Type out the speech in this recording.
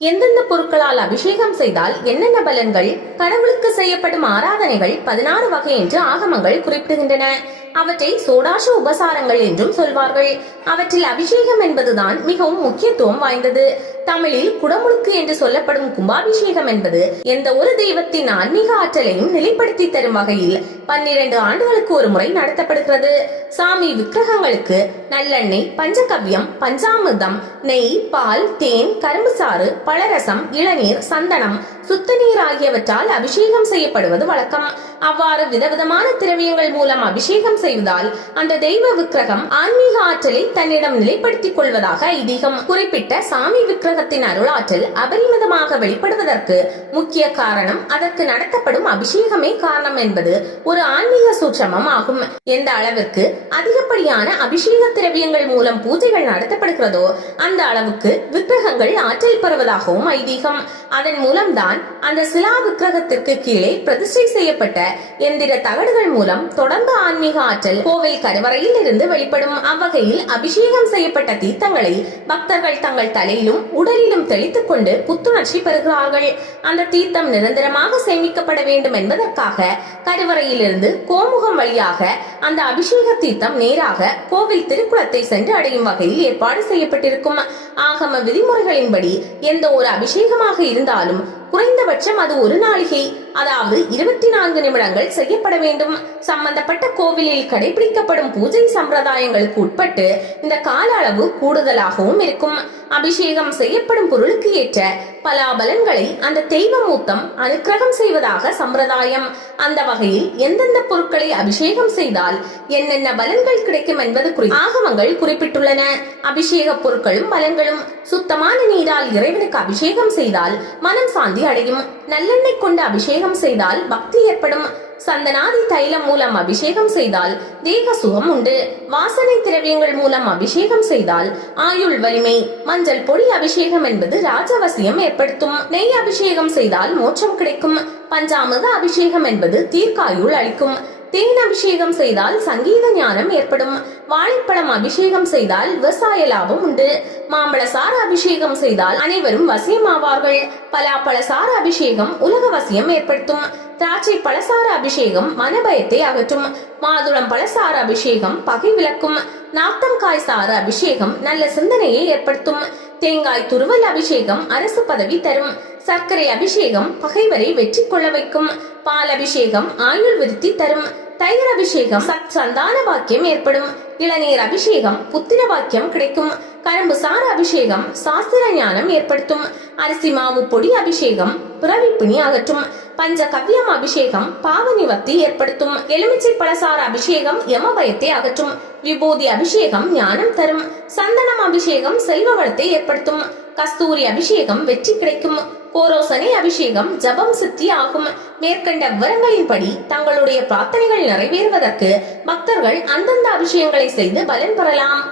எந்தெந்த பொருட்களால் அபிஷேகம் செய்தால் என்னென்ன பலன்கள்? கடவுளுக்கு செய்யப்படும் ஆராதனைகள் 16 வகை என்று ஆகமங்கள் குறிப்பிடுகின்றன. அவற்றை சோடாச உபசாரங்கள் என்றும் சொல்வார்கள். அவற்றில் அபிஷேகம் என்பதுதான் மிகவும் முக்கியத்துவம் வாய்ந்தது. தமிழில் குடமுழுக்கு என்று சொல்லப்படும் கும்பாபிஷேகம் என்பது எந்த ஒரு தெய்வத்தின் ஆன்மீக ஆற்றலையும் நிலைப்படுத்தி தரும் வகையில் 12 ஆண்டுகளுக்கு ஒரு முறை நடத்தப்படுகிறது. சாமி விக்கிரகங்களுக்கு நல்லெண்ணெய், பஞ்சகவ்யம், பஞ்சாமிர்தம், நெய், பால், தேன், கரும்பு சாறு, பழரசம், இளநீர், சந்தனம், சுத்த நீர் ஆகியவற்றால் அபிஷேகம் செய்யப்படுவது வழக்கம். அவ்வாறு விதவிதமான திரவியங்கள் மூலம் அபிஷேகம் செய்வதால் அந்த தெய்வ விக்கிரகம் ஆன்மீக ஆற்றலை தன்னிடம் நிலைப்படுத்திக் கொள்வதாக ஐதீகம். குறிப்பிட்ட சாமி விக்கிரகத்தின் அருளாற்றல் அபரிமிதமாக வெளிப்படுவதற்கு முக்கிய காரணம் அதற்கு நடத்தப்படும் அபிஷேகமே காரணம் என்பது ஒரு ஆன்மீக சூட்சமம் ஆகும். எந்த அளவிற்கு அதிகப்படியான அபிஷேக திரவியங்கள் மூலம் பூஜைகள் நடத்தப்படுகிறதோ அந்த அளவுக்கு விக்கிரகங்கள் ஆற்றல் பெறுவதாகவும் ஐதீகம். அதன் மூலம்தான் அந்த சிலா விக்கிரகத்திற்கு கீழே பிரதிஷ்டை செய்யப்பட்ட எந்திர தகடுகள் மூலம் தொடர்ந்து ஆன்மீக ஆற்றல் கோவில் கருவறையில் இருந்து வெளிப்படும். அவ்வகையில் அபிஷேகம் செய்யப்பட்ட தீர்த்தங்களை பக்தர்கள் தங்கள் தலையிலும் உடலிலும் தெளித்துக் கொண்டு புத்துணர்ச்சி பெறுகிறார்கள். அந்த தீர்த்தம் நிரந்தரமாக சேமிக்கப்பட வேண்டும் என்பதற்காக கருவறையில் இருந்து கோமுகம் வழியாக அந்த அபிஷேக தீர்த்தம் நேராக கோவில் திருக்குளத்தை சென்று அடையும் வகையில் ஏற்பாடு செய்யப்பட்டிருக்கும். ஆகம விதிமுறைகளின்படி எந்த ஒரு அபிஷேகமாக இருந்தாலும் குறைந்தபட்சம் அது ஒரு நாளிகை, அதாவது 24 நிமிடங்கள் செய்யப்பட வேண்டும். சம்பந்தப்பட்ட கோவிலில் கடைபிடிக்கப்படும் பூஜை சம்பிரதாயங்களுக்கு உட்பட்டு இந்த கால அளவு கூடுதலாகவும் இருக்கும். அபிஷேகம் செய்யப்படும் பொருளுக்கு ஏற்ற பலாபலன்களை அந்த தெய்வ மூர்த்தம் அனுக்கிரகம் செய்வதாக சம்பிரதாயம். அந்த வகையில் எந்தெந்த பொருட்களை அபிஷேகம் செய்தால் என்னென்ன பலன்கள் கிடைக்கும் என்பது குறித்து ஆகமங்கள் குறிப்பிட்டுள்ளன. அபிஷேக பொருட்களும் பலன்களும்: சுத்தமான நீரால் இறைவனுக்கு அபிஷேகம் செய்தால் மனம் சாந்தி அடையும். நல்லெண்ணெய் கொண்டு அபிஷேகம் செய்தால் பக்தி ஏற்படும். சந்தனாதி தைலம் மூலம் அபிஷேகம் செய்தால் தேக சுகம் உண்டு. வாசனை திரவியங்கள் மூலம் அபிஷேகம் செய்தால் ஆயுள் வலிமை. மஞ்சள் பொடி அபிஷேகம் என்பது ராஜவசியம் ஏற்படுத்தும். நெய் அபிஷேகம் செய்தால் மோட்சம் கிடைக்கும். பஞ்சாமிர்த அபிஷேகம் என்பது தீர்க்காயுள் அளிக்கும். தேன் அபிஷேகம் செய்தால் சங்கீத ஞானம் ஏற்படும். வாழைப்பழம் அபிஷேகம் செய்தால் விவசாய லாபம் உண்டு. மாம்பழசார அபிஷேகம் செய்தால் அனைவரும் வசியமாவார்கள். பலாப்பழசார அபிஷேகம் உலக வசியம் ஏற்படுத்தும். திராட்சை பழசார அபிஷேகம் மனபயத்தை அகற்றும். மாதுளம் பழசார அபிஷேகம் பகை விளக்கும். நாத்தங்காய் சார அபிஷேகம் நல்ல சிந்தனையை ஏற்படுத்தும். தேங்காய் துருவல் அபிஷேகம் அரசு பதவி தரும். சர்க்கரை அபிஷேகம் பகைவரை வெற்றி கொள்ள வைக்கும். பால் அபிஷேகம் ஆயுள் விருத்தி தரும். தயிர் அபிஷேகம் சந்தான பாக்கியம் ஏற்படும். இளநீர் அபிஷேகம் புத்திர பாக்கியம் கிடைக்கும். கரும்பு சார அபிஷேகம் சாஸ்திர ஞானம் ஏற்படுத்தும். அரிசி மாவு பொடி அபிஷேகம் பிறவிப்பிணி அகற்றும். பஞ்ச கவ்யம் அபிஷேகம் பாவநிவர்த்தி ஏற்படுத்தும். எலுமிச்சை பழசார அபிஷேகம் யமபயத்தை அகற்றும். விபூதி அபிஷேகம் ஞானம் தரும். சந்தனம் அபிஷேகம் செல்வ வளத்தை ஏற்படுத்தும். கஸ்தூரி அபிஷேகம் வெற்றி கிடைக்கும். கோரோசனை அபிஷேகம் ஜபம் சித்தி ஆகும். மேற்கண்ட விவரங்களின்படி தங்களுடைய பிரார்த்தனைகள் நிறைவேறுவதற்கு பக்தர்கள் அந்தந்த அபிஷேகங்களை செய்து பலன் பெறலாம்.